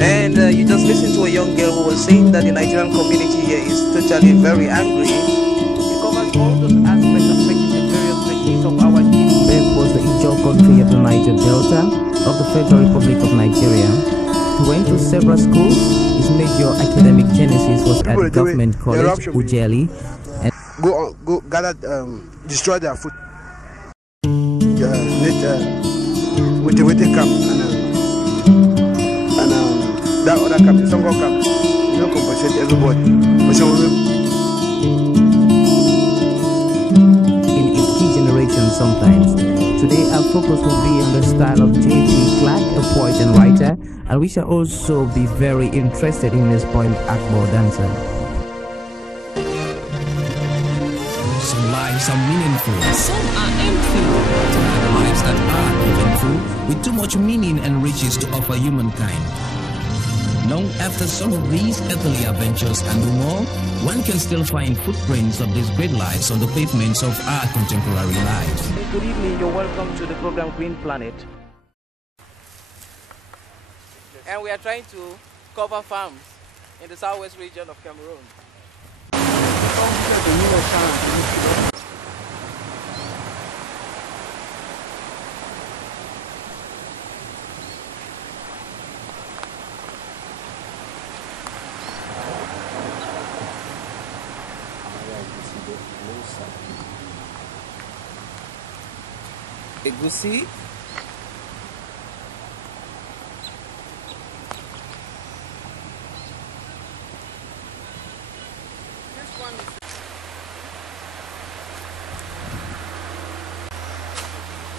And you just listened to a young girl who was saying that the Nigerian community here is totally very angry. It covers all those aspects affecting the various regions of our nation. That was the Ijaw country of the Niger Delta of the Federal Republic of Nigeria. He went to several schools. His major academic genesis was at Government College, Ujeli. And go gather, destroy their food. With the camp and that other camp, some go camp. You don't compensate everybody. In its key generation sometimes. Today our focus will be on the style of J.P. Clark, a poet and writer, and we shall also be very interested in his poem Akbar Dancer. Some lives are meaningful, some are empty. The lives that are eventful, with too much meaning and riches to offer humankind. Long after some of these earthly adventures and more, one can still find footprints of these great lives on the pavements of our contemporary lives. Good evening, you're welcome to the program Green Planet. And we are trying to cover farms in the southwest region of Cameroon. Egusi.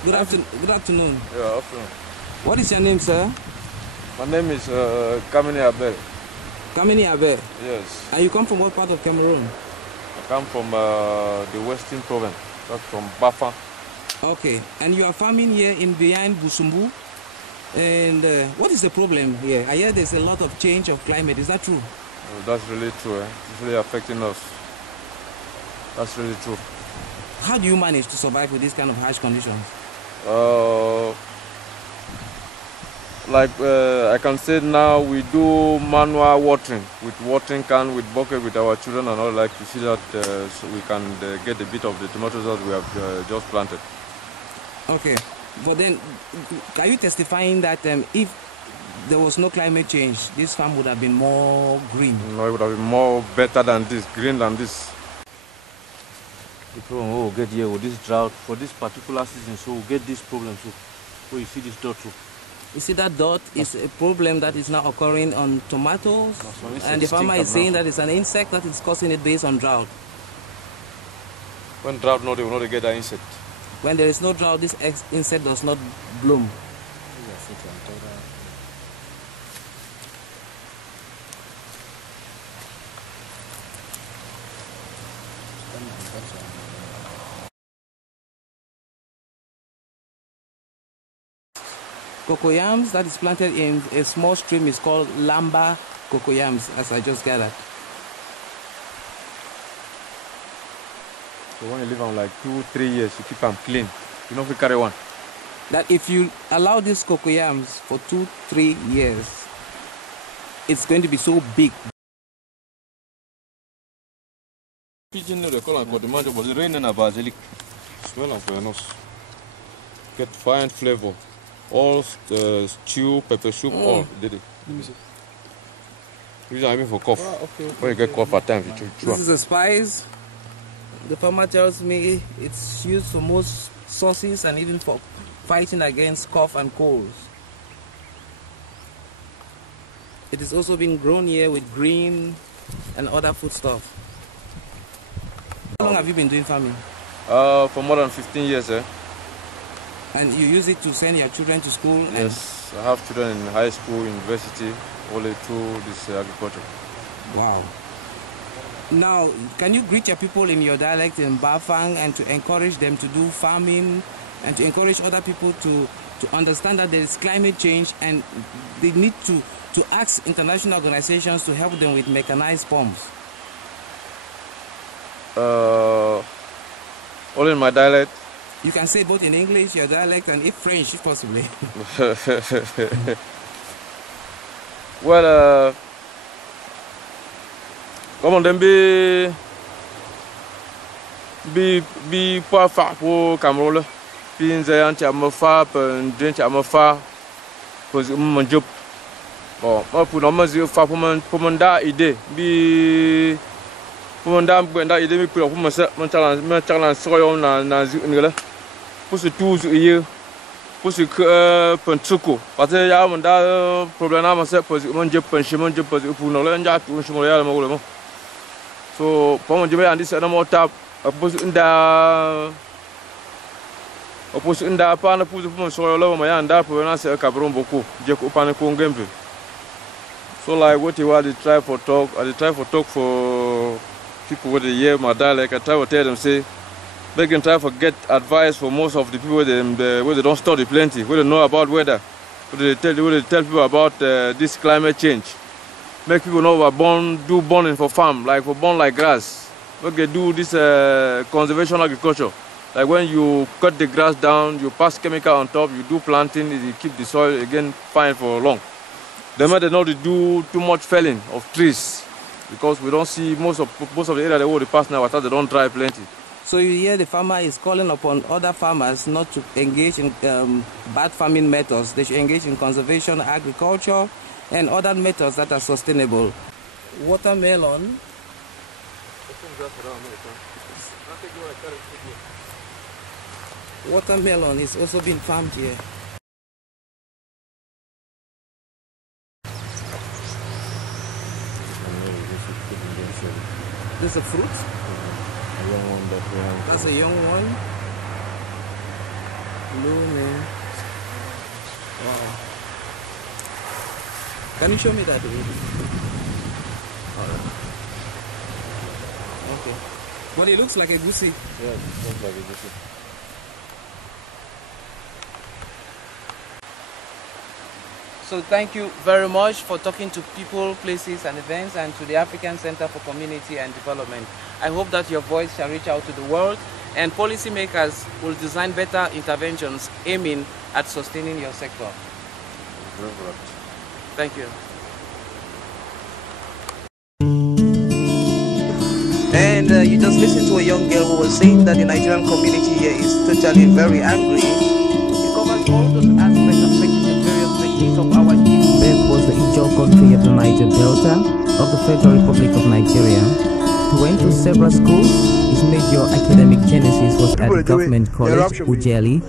Good afternoon. Yeah, afternoon. What is your name, sir? My name is Kamini Abel. Kamini Abel. Yes. And you come from what part of Cameroon? I come from the Western Province. That's from Bafa. Okay. And you are farming here in behind Busumbu. And what is the problem here? I hear there's a lot of change of climate. Is that true? That's really true. It's really affecting us. That's really true. How do you manage to survive with these kind of harsh conditions? I can say now we do manual watering with watering can, with bucket, with our children and all, like to see that so we can get a bit of the tomatoes that we have just planted. Okay, but then are you testifying that if there was no climate change, this farm would have been more green? No, it would have been more better than this, green than this. The problem we'll get here with this drought for this particular season, so we'll get this problem too. So you see this dot too. You see that dot is a problem that is now occurring on tomatoes, and the farmer is saying that it's an insect that is causing it based on drought. When drought, no, they will not get that insect. When there is no drought, this insect does not bloom. Cocoyams that is planted in a small stream is called Lamba cocoyams, as I just gathered. So when you leave them like 2-3 years, you keep them clean. You know if you carry one. That if you allow these cocoyams for 2-3 years, it's going to be so big. Pigeon, they call them the but the rain and a basilic. Smell them for your nose. Get fine flavor. All stew, pepper soup, all did it. Let me see. These are even for cough. Okay. When you get cough at times, you chew. This is a spice. The farmer tells me it's used for most sauces and even for fighting against cough and colds. It is also being grown here with green and other foodstuff. How long have you been doing farming? For more than 15 years, eh? And you use it to send your children to school? Yes, I have children in high school, university, only through this agriculture. Wow. Now, can you greet your people in your dialect in Bafang and to encourage them to do farming and to encourage other people to understand that there is climate change and they need to ask international organizations to help them with mechanized pumps? All in my dialect. You can say both in English, your dialect, and if French, if possibly. Well, come on, then be perfect for Cameroon. Being the anti-amafa, and anti-amafa, because job. Bon, moi pour nous dire pour mon da idée, pour mon da idée, pour mon challenge sur na zingela, pour ce tout hier, pour ce que pensuko, parce que y a mon da problème à moi pour mon job pension, mon job pour nous là, déjà tout je me regarde moi le so pour mon job andi c'est dans mon table, pour ce nda pas na pour mon sur là, moi anda pour na c'est Cameroun beaucoup, j'ai pas na Congo. So like what you are, I try for talk for people with the hear my dialect. I try to tell them say they can try to get advice for most of the people where they don't study plenty, where they know about weather, where they tell people about this climate change. Make people know about burning for farm, like for burn like grass. Where they do this conservation agriculture. Like when you cut the grass down, you pass chemical on top, you do planting, you keep the soil again fine for long. They might not do too much felling of trees because we don't see most of the area they already pass now. I thought they don't dry plenty. So you hear the farmer is calling upon other farmers not to engage in bad farming methods. They should engage in conservation, agriculture, and other methods that are sustainable. Watermelon. Watermelon is also being farmed here. This is a fruit? That's a young one. Blooming. Wow. Can you show me that? Alright. Okay. But it looks like a goosey. Yeah, it looks like a goosey. So thank you very much for talking to people, places and events, and to the African Center for Community and Development. I hope that your voice shall reach out to the world and policymakers will design better interventions aiming at sustaining your sector. Thank you. And you just listened to a young girl who was saying that the Nigerian community here is totally very angry. It covers all those aspects affecting the various regions of our nation. This was the Ijo country of the Niger Delta of the Federal Republic of Nigeria. He went to several schools. His major academic genesis was at the government college, Ujeli.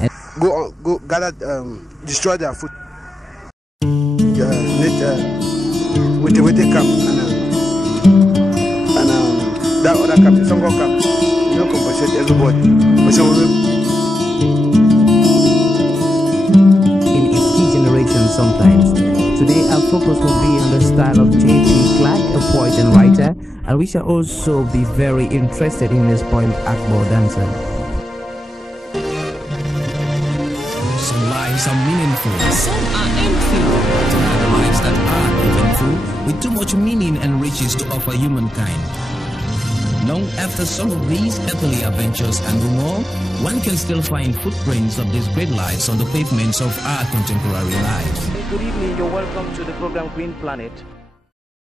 And go gather, destroy their food. With the camp and that other camp, Songo camp, you don't compensate everybody. In its key generation sometimes. Today our focus will be on the style of J.P. Clark, a poet and writer, and we shall also be very interested in his poem Akbo Dancer. Some lives are meaningful, some are empty. To have lives that are eventful, with too much meaning and riches to offer humankind. Long after some of these earthly adventures and more, one can still find footprints of these great lives on the pavements of our contemporary lives. Good evening, you're welcome to the program Green Planet.